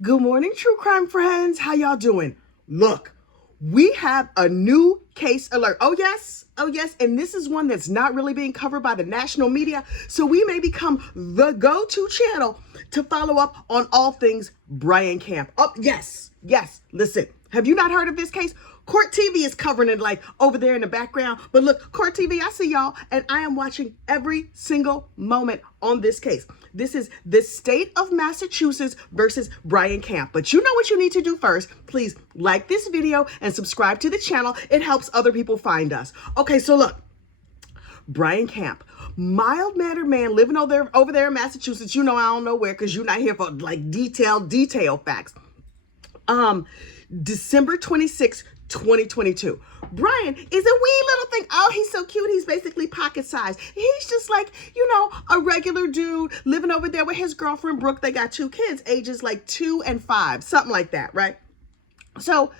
Good morning, true crime friends. How y'all doing? Look, we have a new case alert. Oh, yes. Oh, yes. And this is one that's not really being covered by the national media. So we may become the go-to channel to follow up on all things Brian Camp. Oh, yes. Yes. Listen, have you not heard of this case? Court TV is covering it like over there in the background. But look, Court TV, I see y'all, and I am watching every single moment on this case. This is the state of Massachusetts versus Brian Camp. But you know what you need to do first. Please like this video and subscribe to the channel. It helps other people find us. Okay, so look, Brian Camp, mild-mannered man living over there in Massachusetts. You know, I don't know where because you're not here for like detail facts. December 26, 2022. Brian is a wee little thing. Oh, he's so cute. He's basically pocket sized. He's just like, a regular dude living over there with his girlfriend, Brooke. They got 2 kids, ages like 2 and 5, something like that, right? So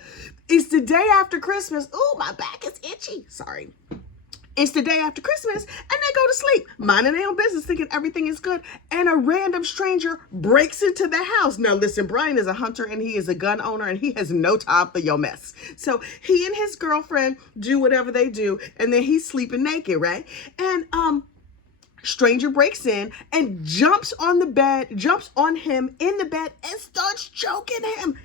it's the day after Christmas. Ooh, my back is itchy. Sorry. It's the day after Christmas, and they go to sleep, minding their own business, thinking everything is good, and a random stranger breaks into the house. Now, listen, Brian is a hunter, and he is a gun owner, and he has no time for your mess. So he and his girlfriend do whatever they do, and then he's sleeping naked, right? And stranger breaks in and jumps on him in the bed and starts choking him.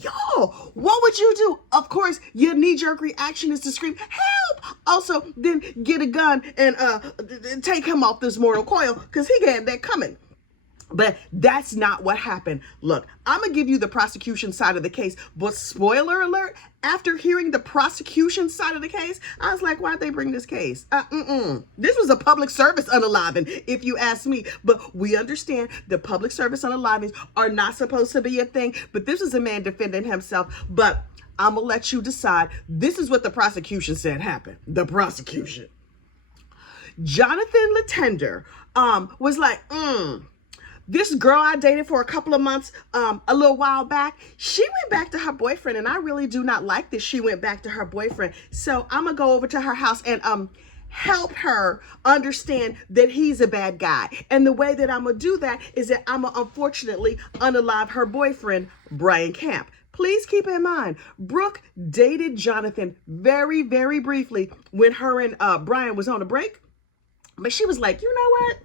Y'all, what would you do? Of course, your knee-jerk reaction is to scream, help! Also, then get a gun and take him off this mortal coil because he had that coming. But that's not what happened. Look, I'm going to give you the prosecution side of the case, but spoiler alert, after hearing the prosecution side of the case, I was like, why'd they bring this case? This was a public service unaliving, if you ask me. But we understand the public service unalivings are not supposed to be a thing, but this is a man defending himself. But I'm going to let you decide. This is what the prosecution said happened. The prosecution. Jonathan Latender was like, this girl I dated for a couple of months, a little while back, she went back to her boyfriend, and I really do not like that she went back to her boyfriend. So I'm gonna go over to her house and help her understand that he's a bad guy. And the way that I'm gonna do that is that I'm gonna unfortunately unalive her boyfriend, Brian Camp. Please keep in mind, Brooke dated Jonathan very, very briefly when her and Brian was on a break. But she was like, you know what?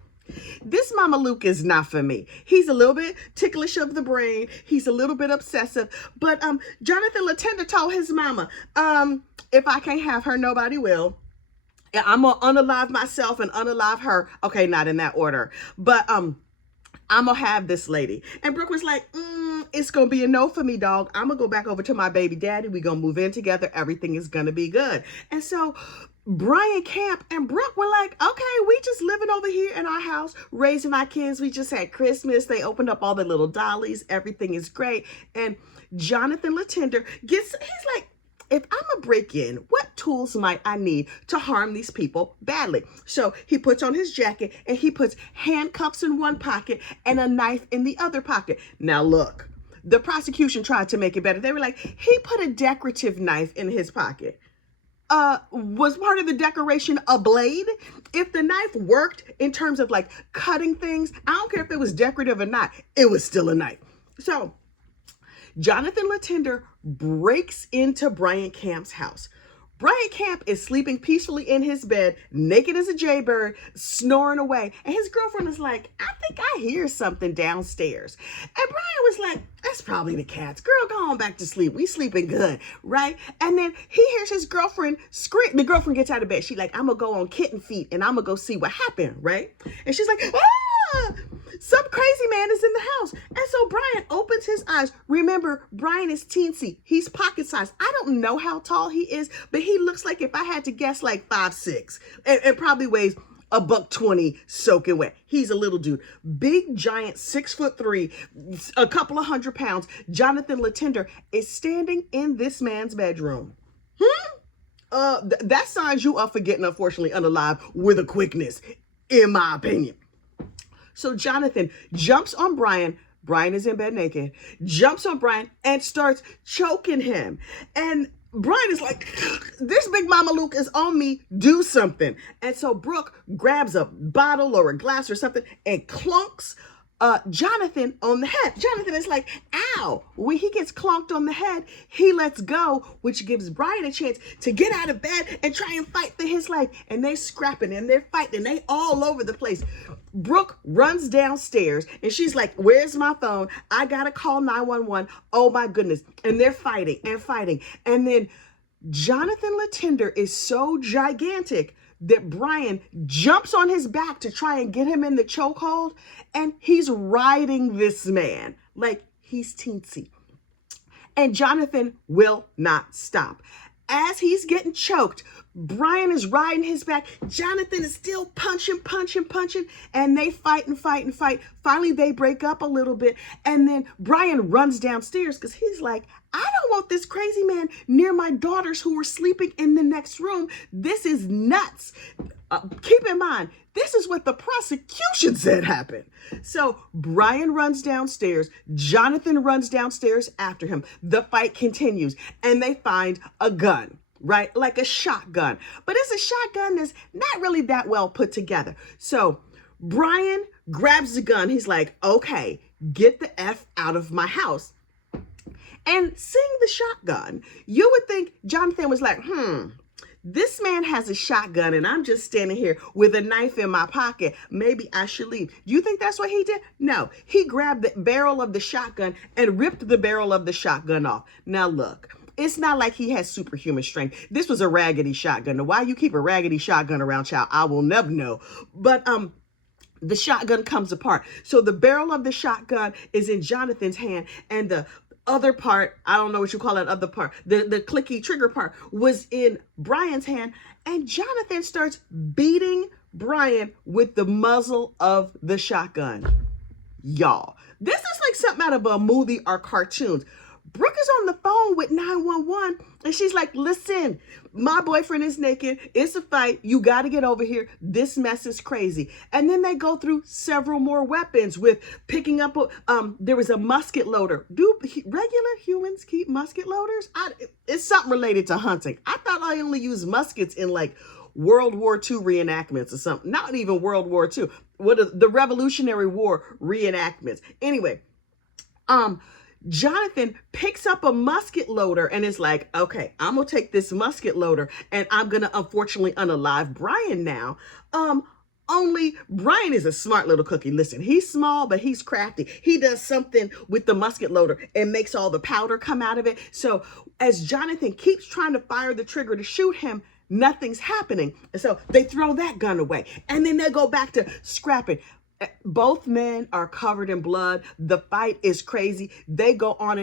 This Mama Luke is not for me. He's a little bit ticklish of the brain. He's a little bit obsessive. But Jonathan Latender told his mama, if I can't have her, nobody will. I'm going to unalive myself and unalive her. Okay, not in that order. But I'm going to have this lady. And Brooke was like, it's going to be a no for me, dog. I'm going to go back over to my baby daddy. We're going to move in together. Everything is going to be good. And so Brian Camp and Brooke were like, okay, we just living over here in our house, raising our kids. We just had Christmas. They opened up all the little dollies. Everything is great. And Jonathan Latender he's like, if I'm a break in, what tools might I need to harm these people badly? So he puts on his jacket and he puts handcuffs in one pocket and a knife in the other pocket. Now look, the prosecution tried to make it better. They were like, he put a decorative knife in his pocket. Was part of the decoration a blade? If the knife worked in terms of like cutting things, I don't care if it was decorative or not, it was still a knife. So Jonathan Latender breaks into Brian Camp's house. Brian Camp is sleeping peacefully in his bed, naked as a jaybird, snoring away. And his girlfriend is like, I think I hear something downstairs. And Brian was like, that's probably the cats. Girl, go on back to sleep. We sleeping good, right? And then he hears his girlfriend scream. The girlfriend gets out of bed. She's like, I'm going to go on kitten feet and I'm going to go see what happened, right? And she's like, some crazy man is in the house. And so Brian opens his eyes. Remember, Brian is teensy. He's pocket sized. I don't know how tall he is, but he looks like, if I had to guess, like 5'6", and probably weighs $120 soaking wet. He's a little dude. Big, giant, 6'3", a couple of 100 pounds. Jonathan Latender is standing in this man's bedroom. That signs you up for getting, unfortunately, unalive with a quickness, in my opinion. So Jonathan jumps on Brian. Brian is in bed naked. Jumps on Brian and starts choking him. And Brian is like, this big Mama Luke is on me. Do something. And so Brooke grabs a bottle or a glass or something and clunks Jonathan on the head. Jonathan is like, ow. When he gets clonked on the head, he lets go, which gives Brian a chance to get out of bed and try and fight for his life. And they scrapping and they're fighting. They all over the place. Brooke runs downstairs and she's like, where's my phone? I gotta call 911. Oh my goodness. And they're fighting and fighting. And then Jonathan Latender is so gigantic that Brian jumps on his back to try and get him in the chokehold, and he's riding this man like he's teensy. And Jonathan will not stop. As he's getting choked, Brian is riding his back. Jonathan is still punching, and they fight and fight and fight. Finally, they break up a little bit, and then Brian runs downstairs because he's like, I don't want this crazy man near my daughters who were sleeping in the next room. This is nuts. Keep in mind, this is what the prosecution said happened. So Brian runs downstairs. Jonathan runs downstairs after him. The fight continues, and they find a gun, right? Like a shotgun. But it's a shotgun that's not really that well put together. So Brian grabs the gun. He's like, okay, get the F out of my house. And seeing the shotgun, you would think Jonathan was like, this man has a shotgun and I'm just standing here with a knife in my pocket. Maybe I should leave. Do you think that's what he did? No, he grabbed the barrel of the shotgun and ripped the barrel of the shotgun off. Now look, it's not like he has superhuman strength. This was a raggedy shotgun. Now, why you keep a raggedy shotgun around, child, I will never know. But the shotgun comes apart. So the barrel of the shotgun is in Jonathan's hand, and the other part, I don't know what you call that other part, the clicky trigger part was in Brian's hand, and Jonathan starts beating Brian with the muzzle of the shotgun. Y'all, this is like something out of a movie or cartoons. Brooke is on the phone with 911 and she's like, listen, my boyfriend is naked. It's a fight. You got to get over here. This mess is crazy. And then they go through several more weapons with picking up, there was a musket loader. Do regular humans keep musket loaders? It's something related to hunting. I thought I only used muskets in like World War II reenactments or something. Not even World War II. The Revolutionary War reenactments. Anyway, Jonathan picks up a musket loader and is like, okay, I'm going to take this musket loader and I'm going to unfortunately unalive Brian now. Only Brian is a smart little cookie. Listen, he's small, but he's crafty. He does something with the musket loader and makes all the powder come out of it. So as Jonathan keeps trying to fire the trigger to shoot him, nothing's happening. And so they throw that gun away and then they go back to scrapping. Both men are covered in blood. The fight is crazy. They go on.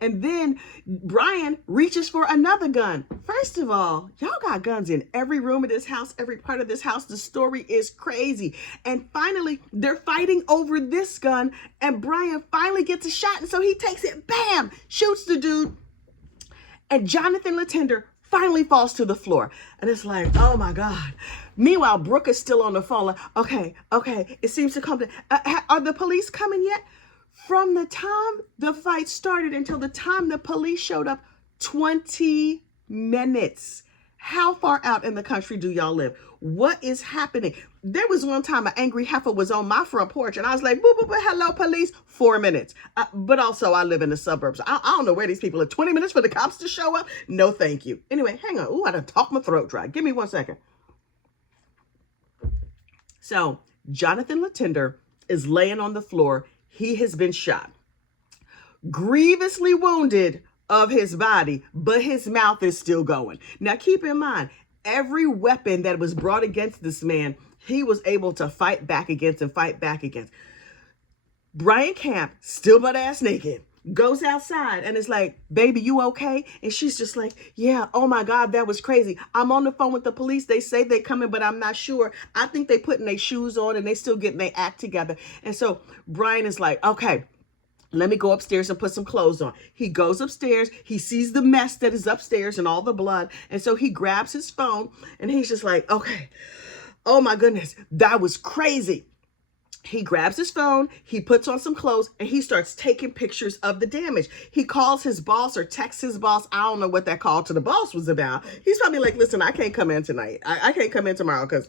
And then Brian reaches for another gun. First of all, y'all got guns in every room of this house, every part of this house. The story is crazy. And finally, they're fighting over this gun. And Brian finally gets a shot. And so he takes it, bam, shoots the dude. And Jonathan Latender finally falls to the floor. And it's like, oh my God. Meanwhile, Brooke is still on the phone. Like, okay. It seems to come to, are the police coming yet? From the time the fight started until the time the police showed up, 20 minutes. How far out in the country do y'all live? What is happening? There was one time an angry heifer was on my front porch and I was like, boo, boo, boo, hello, police, 4 minutes. But also I live in the suburbs. I don't know where these people are. 20 minutes for the cops to show up? No, thank you. Anyway, hang on. Ooh, I done talked my throat dry. Give me 1 second. So Jonathan Latender is laying on the floor. He has been shot, grievously wounded of his body, but his mouth is still going. Now, keep in mind, every weapon that was brought against this man, he was able to fight back against. Brian Camp, still butt ass naked, goes outside and is like, baby, you okay? And she's just like, yeah, oh my God, that was crazy. I'm on the phone with the police. They say they coming, but I'm not sure. I think they putting their shoes on and they still getting their act together. And so Brian is like, okay, let me go upstairs and put some clothes on. He goes upstairs. He sees the mess that is upstairs and all the blood. And so he grabs his phone and he's just like, okay, oh my goodness, that was crazy. He grabs his phone, he puts on some clothes, and he starts taking pictures of the damage. He calls his boss or texts his boss. I don't know what that call to the boss was about. He's probably like, listen, I can't come in tonight. I can't come in tomorrow because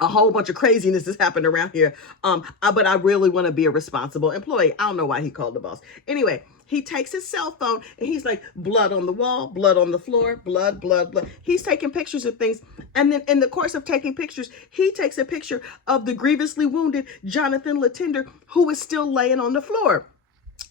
a whole bunch of craziness has happened around here. But I really want to be a responsible employee. I don't know why he called the boss. Anyway, he takes his cell phone and he's like, blood on the wall, blood on the floor, blood, blood, blood. He's taking pictures of things. And then in the course of taking pictures, he takes a picture of the grievously wounded Jonathan Latender, who is still laying on the floor.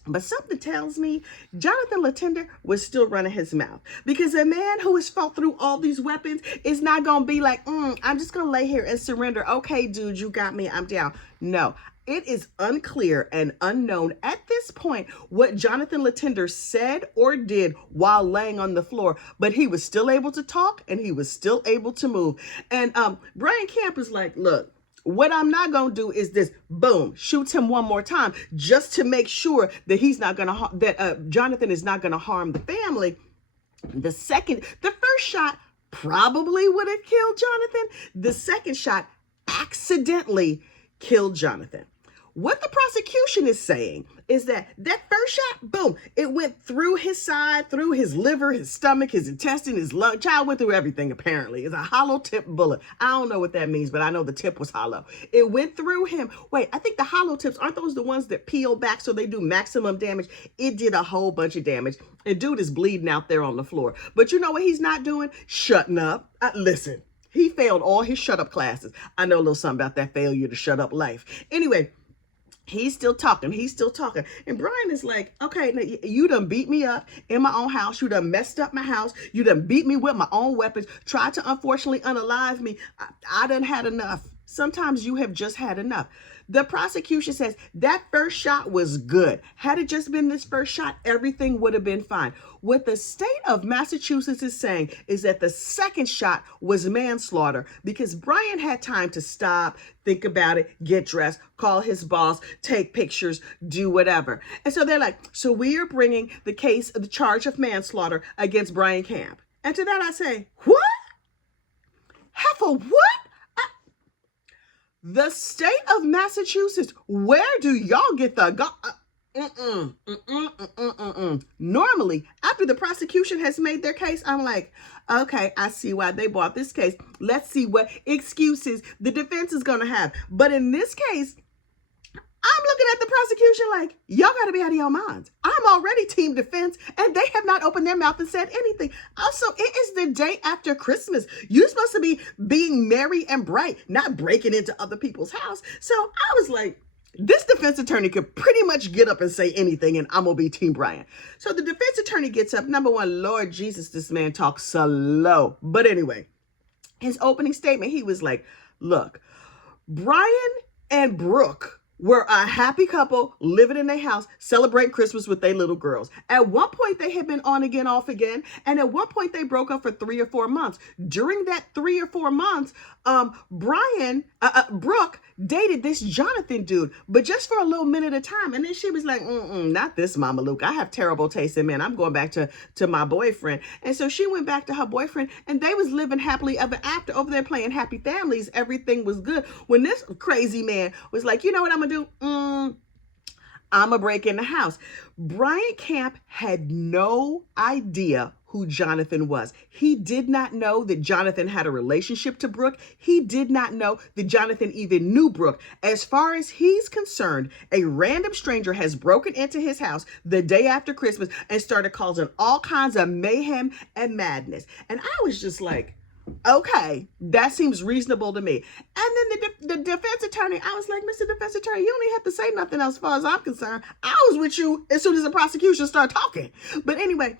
But something tells me Jonathan Latender was still running his mouth, because a man who has fought through all these weapons is not going to be like, I'm just going to lay here and surrender. Okay, dude, you got me. I'm down. No, it is unclear and unknown at this point what Jonathan Latender said or did while laying on the floor, but he was still able to talk and he was still able to move. And Brian Camp is like, look, what I'm not going to do is this, boom, shoots him one more time just to make sure that he's not going to, that Jonathan is not going to harm the family. The first shot probably would have killed Jonathan. The second shot accidentally killed Jonathan. What the prosecution is saying is that first shot, boom, it went through his side, through his liver, his stomach, his intestine, his lung. Child went through everything, apparently. It's a hollow tip bullet. I don't know what that means, but I know the tip was hollow. It went through him. Wait, I think the hollow tips, aren't those the ones that peel back so they do maximum damage? It did a whole bunch of damage. And dude is bleeding out there on the floor. But you know what he's not doing? Shutting up. Listen, he failed all his shut up classes. I know a little something about that failure to shut up life. Anyway, he's still talking. He's still talking. And Brian is like, okay, now you done beat me up in my own house. You done messed up my house. You done beat me with my own weapons. Tried to unfortunately unalive me. I done had enough. Sometimes you have just had enough. The prosecution says that first shot was good. Had it just been this first shot, everything would have been fine. What the state of Massachusetts is saying is that the second shot was manslaughter, because Brian had time to stop, think about it, get dressed, call his boss, take pictures, do whatever. And so they're like, so we are bringing the charge of manslaughter against Brian Camp. And to that I say, what? Half a what? The state of Massachusetts, where do y'all get the Normally, after the prosecution has made their case, I'm like, okay, I see why they brought this case. Let's see what excuses the defense is going to have. But in this case, I'm looking at the prosecution like, y'all got to be out of your minds. I'm already team defense, and they have not opened their mouth and said anything. Also, it is the day after Christmas. You're supposed to be being merry and bright, not breaking into other people's house. So I was like, this defense attorney could pretty much get up and say anything, and I'm going to be Team Brian. So the defense attorney gets up. Number one, Lord Jesus, this man talks slow. But anyway, his opening statement, he was like, look, Brian and Brooke were a happy couple living in their house, celebrating Christmas with their little girls. At one point, they had been on again, off again. And at one point, they broke up for 3 or 4 months. During that 3 or 4 months, Brooke dated this Jonathan dude, but just for a little minute of time. And then she was like, not this Mama Luke. I have terrible taste in men. I'm going back to my boyfriend. And so she went back to her boyfriend, and they was living happily ever after over there playing happy families. Everything was good. When this crazy man was like, you know what I'm going to do? I'm going to break in the house. Brian Camp had no idea who Jonathan was. He did not know that Jonathan had a relationship to Brooke. He did not know that Jonathan even knew Brooke. As far as he's concerned, a random stranger has broken into his house the day after Christmas and started causing all kinds of mayhem and madness. And I was just like, okay, that seems reasonable to me. And then the defense attorney, I was like, Mr. Defense Attorney, you don't even have to say nothing else as far as I'm concerned. I was with you as soon as the prosecution started talking. But anyway,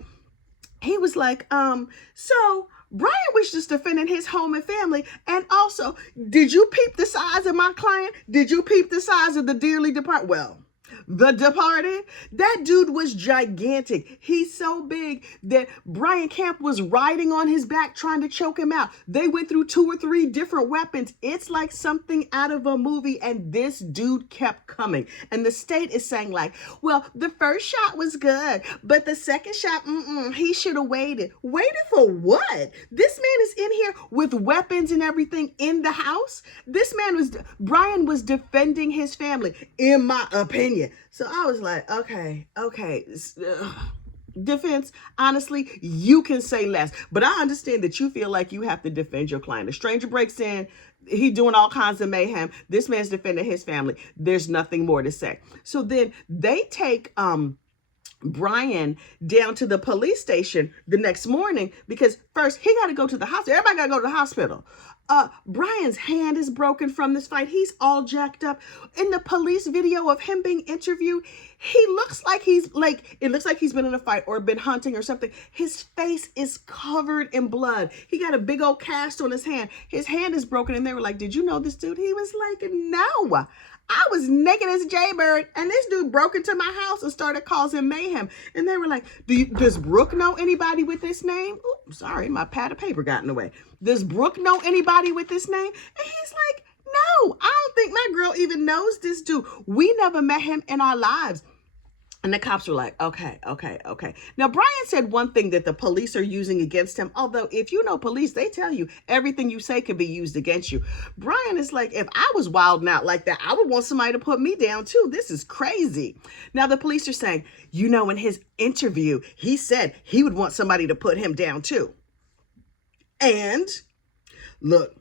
he was like, so Brian was just defending his home and family. And also, did you peep the size of my client? Did you peep the size of the dearly departed? Well, The Departed, that dude was gigantic. He's so big that Brian Camp was riding on his back trying to choke him out. They went through 2 or 3 different weapons. It's like something out of a movie, and this dude kept coming. And the state is saying like, well, the first shot was good, but the second shot, he should have waited. Waited for what? This man is in here with weapons and everything in the house. Brian was defending his family, in my opinion. So I was like, okay. defense, honestly, you can say less. But I understand that you feel like you have to defend your client. A stranger breaks in, he doing all kinds of mayhem. This man's defending his family. There's nothing more to say. So then they take Brian down to the police station the next morning because first he got to go to the hospital. Everybody got to go to the hospital. Brian's hand is broken from this fight. He's all jacked up. In the police video of him being interviewed, he looks like it looks like he's been in a fight or been hunting or something. His face is covered in blood. He got a big old cast on his hand. His hand is broken. And they were like, did you know this dude? He was like, no. I was naked as a jaybird, and this dude broke into my house and started causing mayhem. And they were like, does Brooke know anybody with this name? Oh, sorry, my pad of paper got in the way. Does Brooke know anybody with this name? And he's like, no, I don't think my girl even knows this dude. We never met him in our lives. And the cops were like, okay. Now, Brian said one thing that the police are using against him. Although, if you know police, they tell you everything you say can be used against you. Brian is like, if I was wilding out like that, I would want somebody to put me down too. This is crazy. Now, the police are saying, in his interview, he said he would want somebody to put him down too. And look,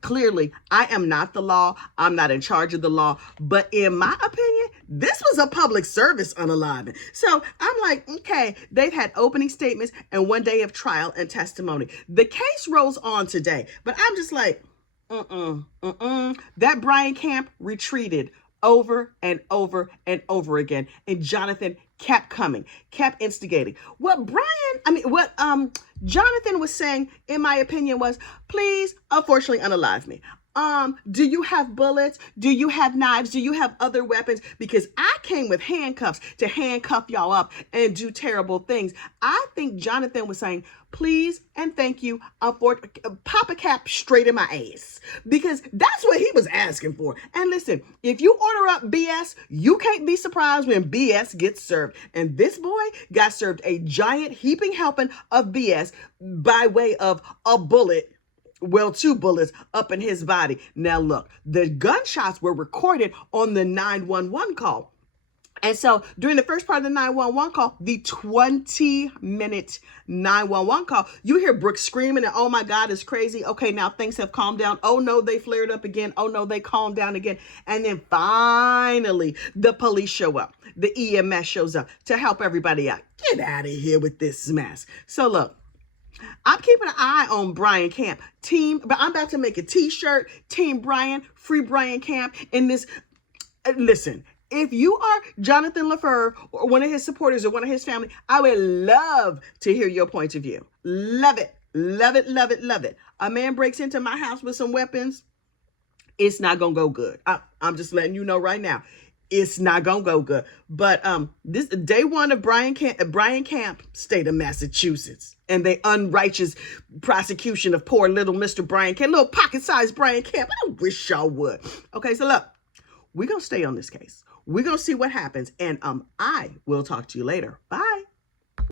clearly, I am not the law. I'm not in charge of the law. But in my opinion, this was a public service unaliving. So I'm like, okay, they've had opening statements and 1 day of trial and testimony. The case rolls on today. But I'm just like, That Brian Camp retreated over and over and over again. And Jonathan kept coming, kept instigating. What Jonathan was saying, in my opinion, was, please, unfortunately, unalive me. Do you have bullets? Do you have knives? Do you have other weapons? Because I came with handcuffs to handcuff y'all up and do terrible things. I think Jonathan was saying, please and thank you, pop a cap straight in my ass. Because that's what he was asking for. And listen, if you order up BS, you can't be surprised when BS gets served. And this boy got served a giant heaping helping of BS by way of a bullet. Well, 2 bullets up in his body. Now, look, the gunshots were recorded on the 911 call. And so during the first part of the 911 call, the 20-minute 911 call, you hear Brooke screaming and, oh my God, it's crazy. Okay, now things have calmed down. Oh no, they flared up again. Oh no, they calmed down again. And then finally, the police show up. The EMS shows up to help everybody out. Get out of here with this mess. So look, I'm keeping an eye on Brian Camp but I'm about to make a t-shirt, Team Brian, Free Brian Camp. In this, listen, if you are Jonathan LaFleur or one of his supporters or one of his family, I would love to hear your point of view. Love it, love it, love it, love it. A man breaks into my house with some weapons. It's not going to go good. I'm just letting you know right now. It's not going to go good. But this day one of Brian Camp, state of Massachusetts, and the unrighteous prosecution of poor little Mr. Brian Camp, little pocket-sized Brian Camp. I wish y'all would. Okay, so look, we're going to stay on this case. We're going to see what happens, and I will talk to you later. Bye.